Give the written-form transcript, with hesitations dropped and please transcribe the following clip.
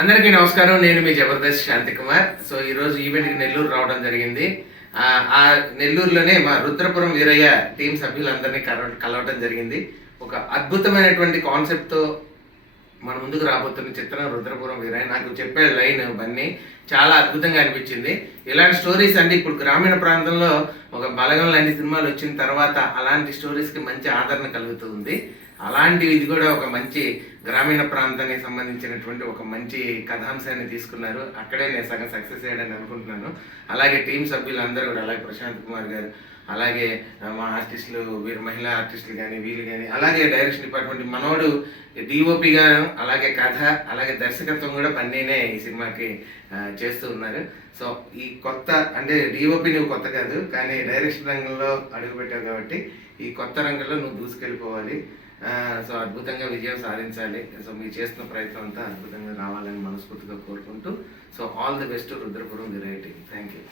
అందరికీ నమస్కారం. నేను మీ జబర్దస్త్ శాంతి కుమార్. సో ఈరోజు ఈవెంట్కి నెల్లూరు రావడం జరిగింది. ఆ నెల్లూరులోనే మా రుద్రపురం వీరయ్య టీం సభ్యులందరినీ కలవడం జరిగింది. ఒక అద్భుతమైనటువంటి కాన్సెప్ట్తో మన ముందుకు రాబోతున్న చిత్రం రుద్రపురం వీరయ్య. నాకు చెప్పే లైన్ బన్నీ చాలా అద్భుతంగా అనిపించింది. ఇలాంటి స్టోరీస్ అంటే ఇప్పుడు గ్రామీణ ప్రాంతంలో ఒక బలగం లాంటి సినిమాలు వచ్చిన తర్వాత అలాంటి స్టోరీస్కి మంచి ఆదరణ కలుగుతుంది. అలాంటి ఇది కూడా ఒక మంచి గ్రామీణ ప్రాంతానికి సంబంధించినటువంటి ఒక మంచి కథాంశాన్ని తీసుకున్నారు. అక్కడే నేను సగం సక్సెస్ అయ్యాడని అనుకుంటున్నాను. అలాగే టీం సభ్యులందరూ కూడా, అలాగే ప్రశాంత్ కుమార్ గారు, అలాగే మా ఆర్టిస్టులు, వీరు మహిళా ఆర్టిస్టులు కానీ వీళ్ళు కానీ, అలాగే డైరెక్షన్ డిపార్ట్మెంట్ మనోడు డిఓపి గారు, అలాగే కథ, అలాగే దర్శకత్వం కూడా పన్నీనే ఈ సినిమాకి చేస్తూ ఉన్నారు. సో ఈ కొత్త అంటే డిఓపి నువ్వు కొత్త కాదు, కానీ డైరెక్షన్ రంగంలో అడుగుపెట్టావు కాబట్టి ఈ కొత్త రంగంలో నువ్వు దూసుకెళ్ళిపోవాలి. సో అద్భుతంగా విజయం సాధించాలి. సో మీరు చేస్తున్న ప్రయత్నం అంతా అద్భుతంగా రావాలని మనస్ఫూర్తిగా కోరుకుంటూ, so all the best Rudrapuram Veeraiah. Thank you.